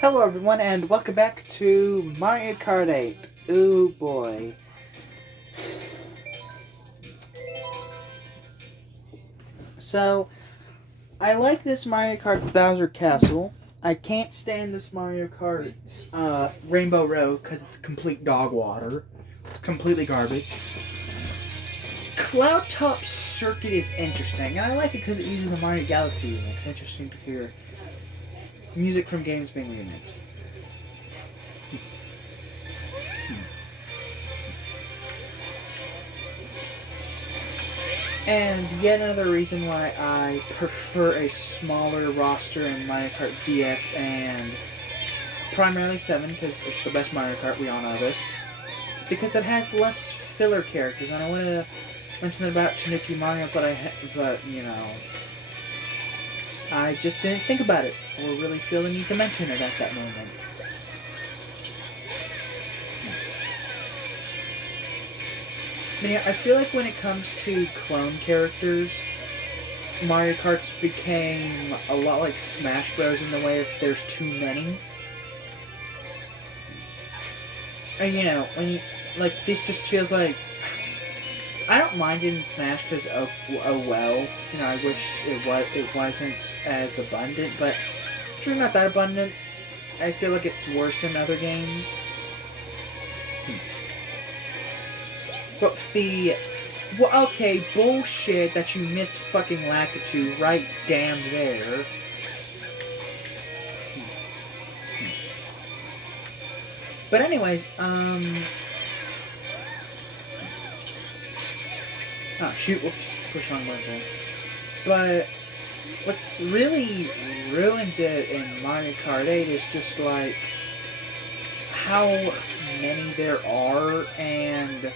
Hello everyone and welcome back to Mario Kart 8. Ooh boy. So, I like this Mario Kart Bowser Castle. I can't stand this Mario Kart Rainbow Road because it's complete dog water. It's completely garbage. Cloud Top Circuit is interesting, and I like it because it uses the Mario Galaxy remix. It's interesting to hear music from games being remixed. And yet another reason why I prefer a smaller roster in Mario Kart DS and primarily 7, because it's the best Mario Kart, we all know this. Because it has less filler characters, and I want to mention about Tanuki Mario, but I just didn't think about it, or really feel the need to mention it at that moment. But yeah, I feel like when it comes to clone characters, Mario Karts became a lot like Smash Bros. In the way if there's too many. And when you, like, this just feels like, I don't mind it in Smash because oh well, I wish it wasn't as abundant, but it's really not that abundant. I feel like it's worse in other games. But okay, bullshit that you missed fucking Lakitu right damn there. But anyways, oh shoot, whoops, push on button. But what's really ruins it in Mario Kart 8 is just like how many there are, and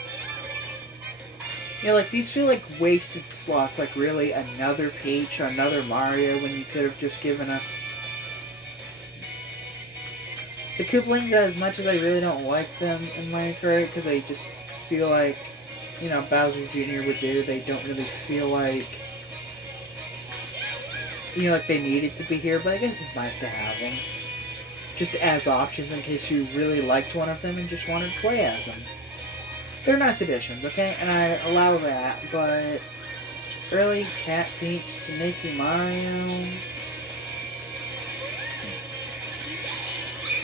like, these feel like wasted slots. Like, really, another Peach, another Mario, when you could have just given us the Koopalings. As much as I really don't like them in Mario Kart, because I just feel like, Bowser Jr. would do, they don't really feel like, like they needed to be here, but I guess it's nice to have them. Just as options in case you really liked one of them and just wanted to play as them. They're nice additions, okay? And I allow that, but really, Cat, Peach, Tanuki, Mario.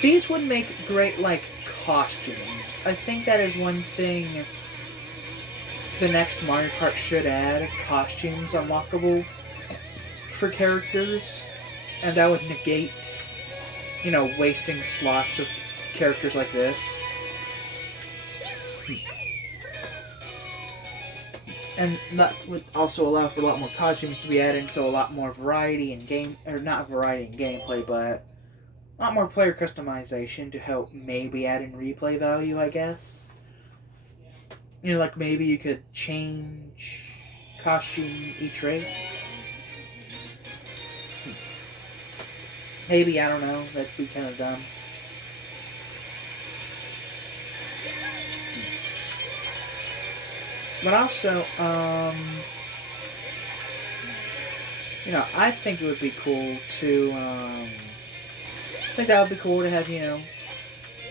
These would make great, like, costumes. I think that is one thing the next Mario Kart should add: costumes unlockable for characters. And that would negate, wasting slots with characters like this. And that would also allow for a lot more costumes to be added, so a lot more variety in game, or not variety in gameplay, but a lot more player customization to help maybe add in replay value, I guess. Like maybe you could change costume each race. Maybe, I don't know, that'd be kind of dumb. But also, I think it would be cool to, I think that would be cool to have,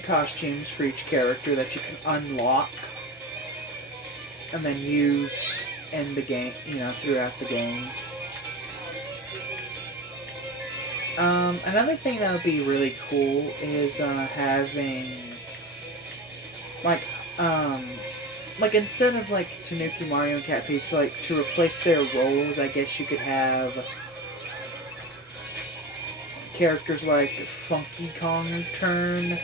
costumes for each character that you can unlock and then use in the game, throughout the game. Another thing that would be really cool is, having, like, instead of, like, Tanuki, Mario, and Cat Peach, like, to replace their roles, I guess you could have characters like Funky Kong return,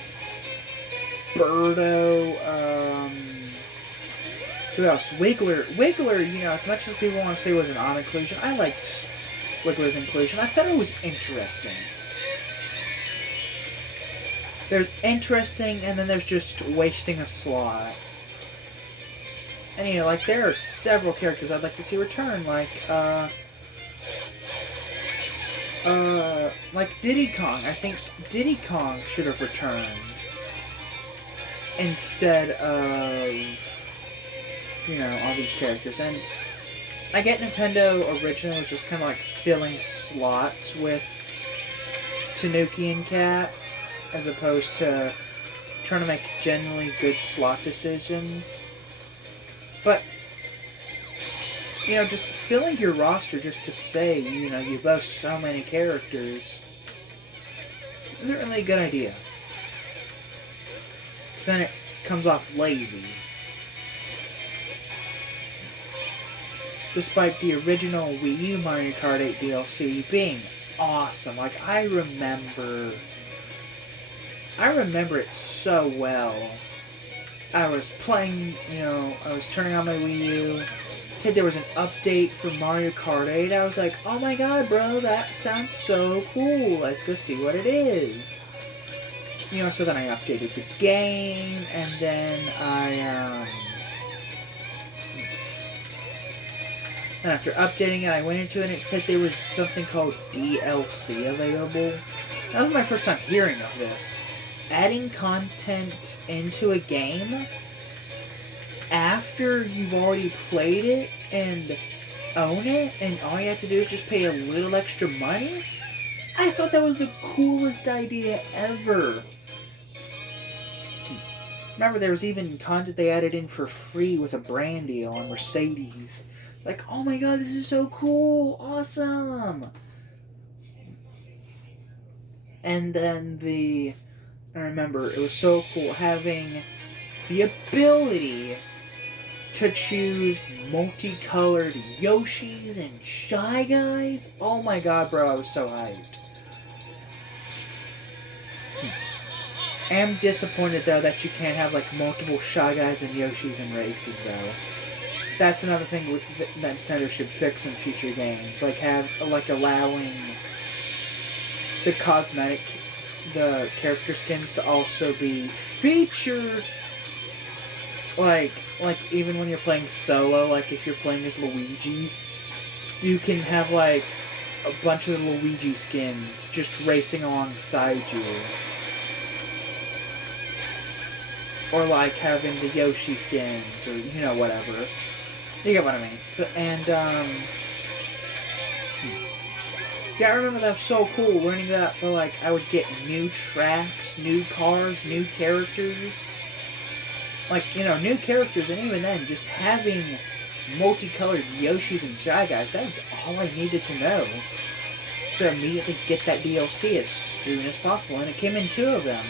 Birdo, who else? Wiggler, as much as people want to say it was an odd inclusion, I liked Wiggler's inclusion. I thought it was interesting. There's interesting, and then there's just wasting a slot. And, like, there are several characters I'd like to see return, like Diddy Kong. I think Diddy Kong should have returned instead of, all these characters. And I get Nintendo originally was just kind of like filling slots with Tanuki and Cat, as opposed to trying to make genuinely good slot decisions. But, just filling your roster just to say, you boast so many characters isn't really a good idea. Because then it comes off lazy. Despite the original Wii U Mario Kart 8 DLC being awesome. Like, I remember it so well. I was playing, I was turning on my Wii U. Said there was an update for Mario Kart 8. I was like, oh my god, bro, that sounds so cool. Let's go see what it is. So then I updated the game, and then and after updating it, I went into it, and it said there was something called DLC available. That was my first time hearing of this. Adding content into a game after you've already played it and own it, and all you have to do is just pay a little extra money? I thought that was the coolest idea ever. Remember, there was even content they added in for free with a brand deal on Mercedes. Like, oh my god, this is so cool! Awesome! And then I remember, it was so cool having the ability to choose multicolored Yoshis and Shy Guys. Oh my god, bro, I was so hyped. I am disappointed, though, that you can't have, multiple Shy Guys and Yoshis in races, though. That's another thing that Nintendo should fix in future games. Allowing the character skins to also be featured. Even when you're playing solo, if you're playing as Luigi, you can have, a bunch of the Luigi skins just racing alongside you. Or, having the Yoshi skins, or, whatever. You get what I mean. Yeah, I remember that was so cool, learning that, I would get new tracks, new cars, new characters. New characters, and even then, just having multicolored Yoshis and Shy Guys, that was all I needed to know. To immediately get that DLC as soon as possible, and it came in 2 of them.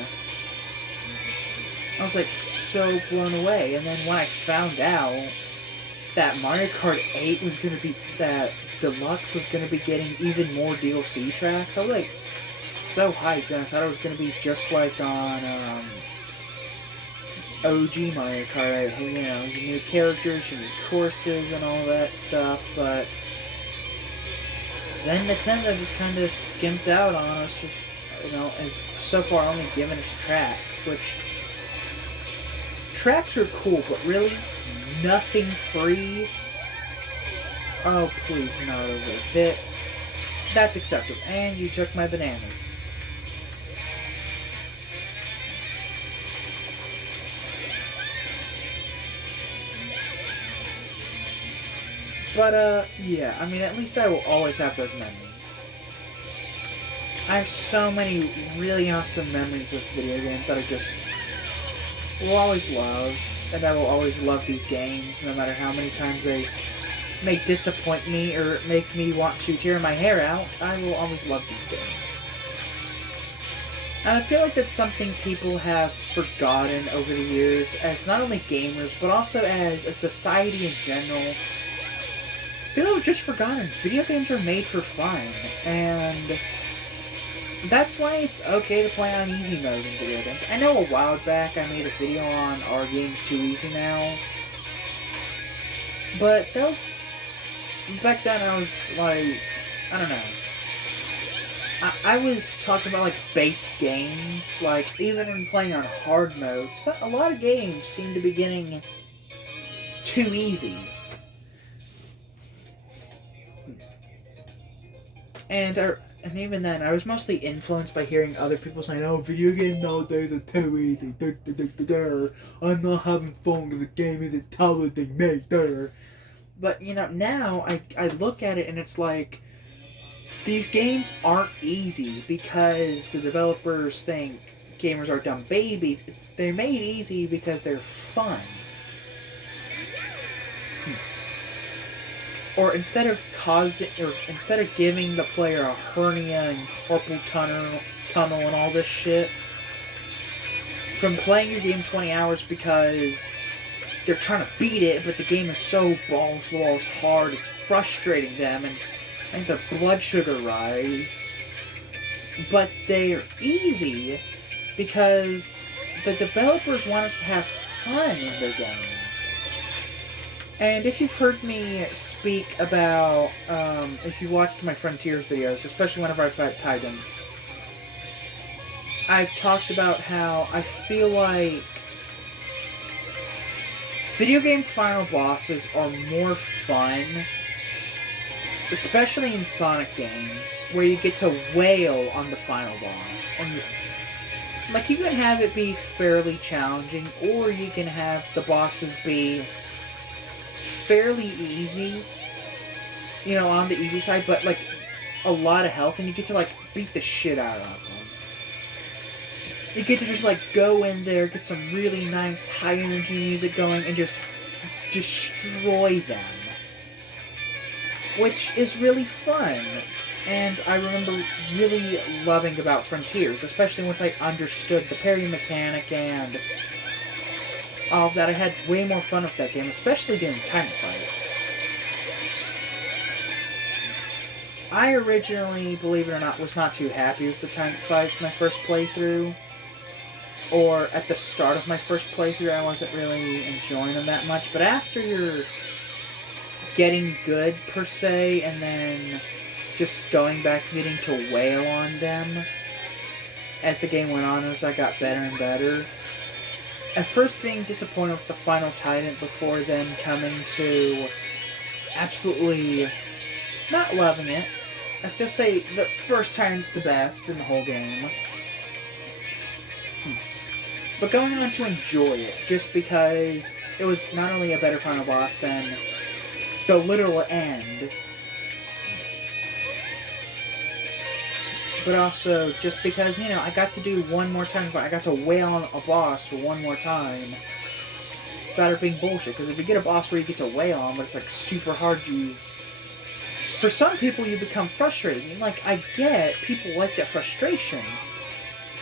I was, so blown away, and then when I found out that Mario Kart 8 was going to be, that Deluxe was going to be getting even more DLC tracks, I was, so hyped, and I thought it was going to be just like on, OG Mario Kart 8, new characters, new courses, and all that stuff, but then Nintendo just kind of skimped out on us, as so far only given us tracks, which, tracks are cool, but really, nothing free. Oh, please, not over a pit. That's acceptable. And you took my bananas. But, yeah, at least I will always have those memories. I have so many really awesome memories with video games that I just will always love. And I will always love these games, no matter how many times they may disappoint me or make me want to tear my hair out. I will always love these games. And I feel like that's something people have forgotten over the years, as not only gamers, but also as a society in general. People have just forgotten video games are made for fun, and that's why it's okay to play on easy mode in video games. I know a while back I made a video on Are Games Too Easy Now? But that was... Back then I was I don't know. I was talking about base games, even in playing on hard mode, a lot of games seem to be getting too easy. And even then, I was mostly influenced by hearing other people saying, oh, video games nowadays are too easy. I'm not having fun with the game is as tough as they make. But, now I look at it and it's these games aren't easy because the developers think gamers are dumb babies. They're made easy because they're fun. Or instead of giving the player a hernia and carpal tunnel and all this shit, from playing your game 20 hours because they're trying to beat it, but the game is so balls to the walls hard, it's frustrating them, and I think their blood sugar rise. But they're easy because the developers want us to have fun in their games. And if you've heard me speak about, if you watched my Frontiers videos, especially whenever I fight Titans, I've talked about how I feel like video game final bosses are more fun, especially in Sonic games, where you get to wail on the final boss. And like, you can have it be fairly challenging, or you can have the bosses be fairly easy, you know, on the easy side, but like a lot of health, and you get to like beat the shit out of them. You get to just like go in there, get some really nice high energy music going, and just destroy them, which is really fun. And I remember really loving about Frontiers, especially once I understood the parry mechanic and all of that. I had way more fun with that game, especially doing time fights. I originally, believe it or not, was not too happy with the tank fights my first playthrough. Or at the start of my first playthrough, I wasn't really enjoying them that much. But after you're getting good, per se, and then just going back and getting to wail on them as the game went on, as I got better and better. At first being disappointed with the final Titan before then coming to absolutely not loving it. I still say the first Titan's the best in the whole game. But going on to enjoy it, just because it was not only a better final boss than the literal end, but also just because, you know, I got to do one more time, I got to wail on a boss for one more time without it being bullshit. Because if you get a boss where you get to wail on, but it's like super hard, for some people you become frustrated. And like, I get people like that frustration,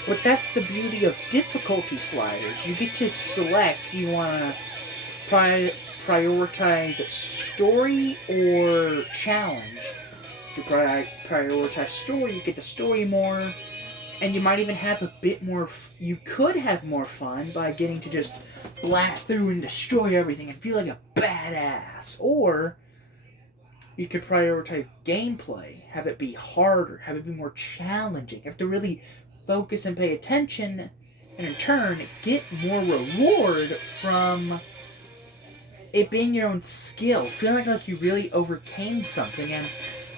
but that's the beauty of difficulty sliders. You get to select, you want to prioritize story or challenge. If you prioritize story, you get the story more, and you might even have a bit more, you could have more fun by getting to just blast through and destroy everything and feel like a badass. Or you could prioritize gameplay, have it be harder, have it be more challenging. You have to really focus and pay attention, and in turn, get more reward from it being your own skill, feeling like you really overcame something. And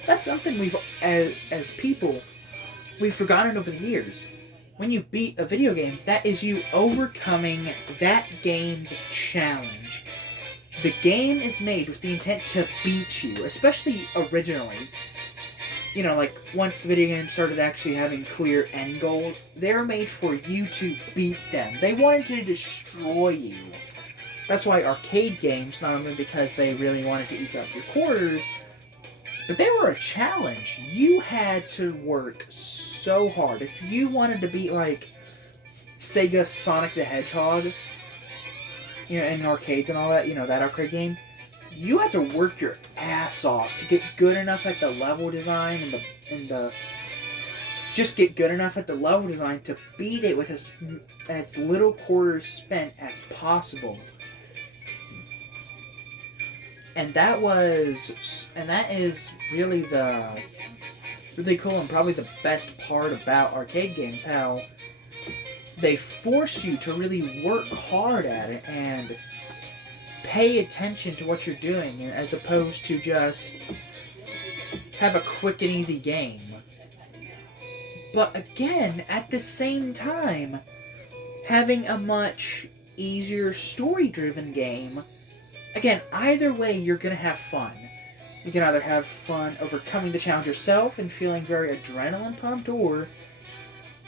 that's something we've, as people, we've forgotten over the years. When you beat a video game, that is you overcoming that game's challenge. The game is made with the intent to beat you, especially originally. You know, like, once video games started actually having clear end goals, they're made for you to beat them. They wanted to destroy you. That's why arcade games, not only because they really wanted to eat up your quarters, but they were a challenge. You had to work so hard. If you wanted to beat, like, Sega Sonic the Hedgehog, you know, in arcades and all that, you know, that arcade game, you had to work your ass off to get good enough at the level design just get good enough at the level design to beat it with as little quarters spent as possible. And that is really cool and probably the best part about arcade games, how they force you to really work hard at it and pay attention to what you're doing, as opposed to just have a quick and easy game. But again, at the same time, having a much easier story-driven game, again, either way, you're going to have fun. You can either have fun overcoming the challenge yourself and feeling very adrenaline pumped, or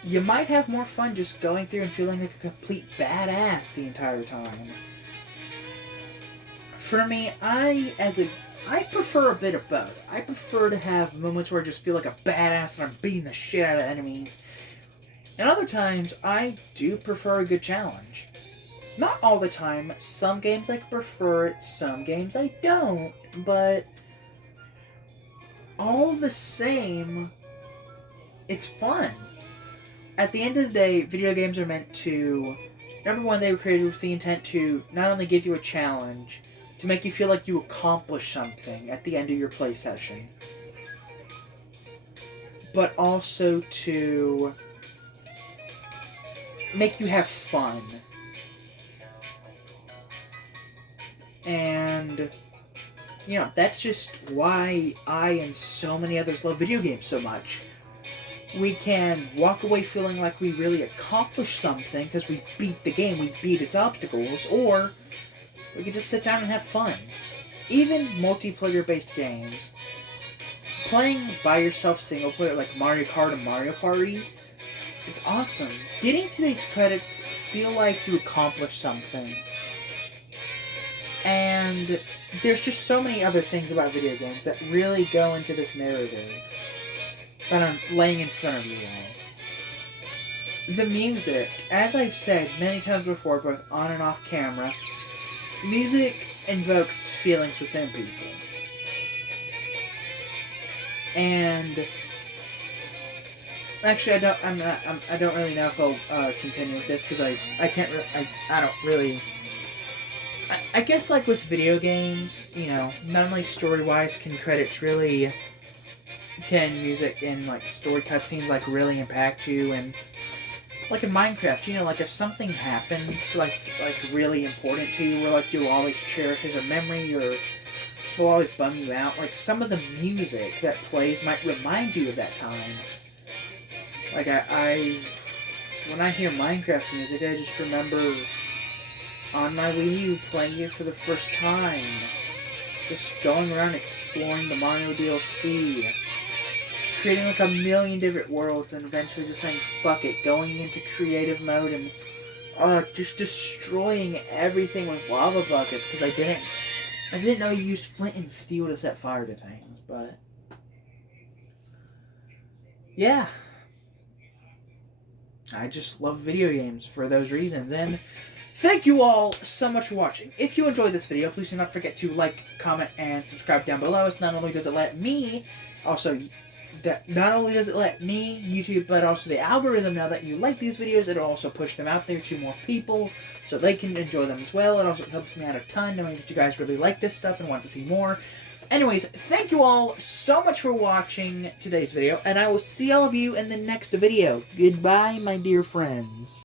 you might have more fun just going through and feeling like a complete badass the entire time. For me, I prefer a bit of both. I prefer to have moments where I just feel like a badass and I'm beating the shit out of enemies. And other times, I do prefer a good challenge. Not all the time. Some games I prefer it, some games I don't. But all the same, it's fun. At the end of the day, video games are meant to... Number one, they were created with the intent to not only give you a challenge, to make you feel like you accomplished something at the end of your play session, but also to make you have fun. And, you know, that's just why I and so many others love video games so much. We can walk away feeling like we really accomplished something because we beat the game, we beat its obstacles, or we can just sit down and have fun. Even multiplayer-based games, playing by yourself single player like Mario Kart and Mario Party, it's awesome. Getting to these credits feel like you accomplished something. And there's just so many other things about video games that really go into this narrative that I'm laying in front of you all. The music, as I've said many times before, both on and off camera, music invokes feelings within people. And actually, I don't really know if I'll continue with this because I can't really, I don't really. I guess like with video games, you know, not only story-wise can music and like story cutscenes like really impact you, and like in Minecraft, you know, like if something happens like really important to you, or like you'll always cherish as a memory, or will always bum you out, like some of the music that plays might remind you of that time. Like I when I hear Minecraft music, I just remember on my Wii U playing it for the first time, just going around exploring the Mario DLC, creating like a million different worlds, and eventually just saying fuck it, going into creative mode and just destroying everything with lava buckets because I didn't know you used flint and steel to set fire to things. But yeah, I just love video games for those reasons. And thank you all so much for watching. If you enjoyed this video, please do not forget to like, comment, and subscribe down below. Not only does it let me, YouTube, but also the algorithm, now that you like these videos, it'll also push them out there to more people so they can enjoy them as well. It also helps me out a ton knowing that you guys really like this stuff and want to see more. Anyways, thank you all so much for watching today's video, and I will see all of you in the next video. Goodbye, my dear friends.